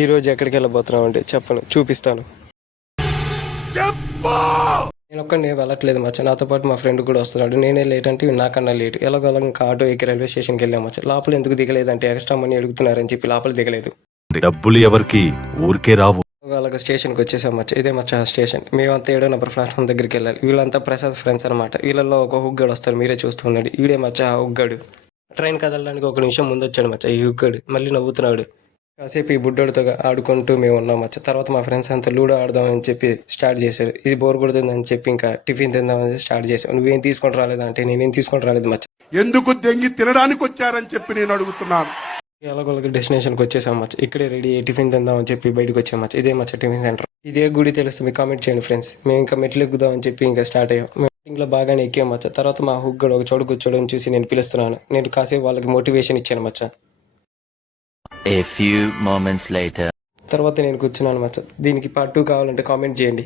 ఈరోజు ఎక్కడికి వెళ్ళబోతున్నాం అంటే చెప్పను, చూపిస్తాను. నేను ఒక్కడిని వెళ్ళట్లేదు మచ్చ, నాతో పాటు మా ఫ్రెండ్ కూడా వస్తున్నాడు. నేనే లేట్ అంటే నాకన్నా లేట్. ఎలాగోలా ఇంకా ఆటో ఎక్కి రైల్వే స్టేషన్కి వెళ్ళాం మచ్చ. లోపల ఎందుకు దిగలేదంటే ఎక్స్ట్రా మనీ అడుగుతున్నారని చెప్పి లోపల దిగలేదు. డబ్బులు ఎవరికి ఊరికే రావు. అలాగ స్టేషన్కి వచ్చేసాం మచ్చ. ఇదే మచ్చ స్టేషన్. మేమంతా 7వ నెంబర్ ప్లాట్ఫామ్ దగ్గరికి వెళ్ళాలి. వీళ్ళంతా ప్రసాద్ ఫ్రెండ్స్ అనమాట. వీళ్ళల్లో ఒక హుగ్గాడు వస్తారు, మీరే చూస్తున్నాడు. వీడే మచ్చ ఆ హుగ్గాడు. ట్రైన్ కదలడానికి 1 నిమిషం ముందు వచ్చాడు మచ్చ ఈ హుగ్గాడు. మళ్ళీ నవ్వుతున్నాడు. కాసేపు ఈ బుడ్డోడితో ఆడుకుంటూ మేము ఉన్నాం మచ్చ. తర్వాత మా ఫ్రెండ్స్ అంతా లూడో ఆడదామని చెప్పి స్టార్ట్ చేశారు. ఇది బోర్ కొడుతుందని చెప్పి ఇంకా టిఫిన్ తిందామని స్టార్ట్ చేశాం. నువ్వేం తీసుకొని రాలేదంటే నేనేం తీసుకొని రాలేదు మచ్చ. ఎందుకు దెంగి తినడానికి వచ్చారని చెప్పి నేను అడుగుతున్నాను. ఎలాగోలకి డెస్టినేషన్కి వచ్చేసాం మచ్చ. ఇక్కడే రెడీ టిఫిన్ తిందామని చెప్పి బయటకు వచ్చాం మచ్చ. ఇదే మచ్చ టిఫిన్ సెంటర్. ఇదే గుడి తెలుస్తుంది, కామెంట్ చేయండి ఫ్రెండ్స్. మేము ఇంకా మెట్లు ఎక్కుదామని చెప్పి ఇంకా స్టార్ట్ అయ్యాం. మీటింగ్లో బాగానే ఎక్కాం మచ్చ. తర్వాత మా హుగ్గాడు ఒక చోటు కూర్చోవడం చూసి నేను పిలుస్తున్నాను. నేను కాసేపు వాళ్ళకి మోటివేషన్ ఇచ్చాను మచ్చ. A few moments later. తర్వాత నేను కూర్చున్నాను మచ్చ. దీనికి పార్ట్ 2 కావాలంటే కామెంట్ చేయండి.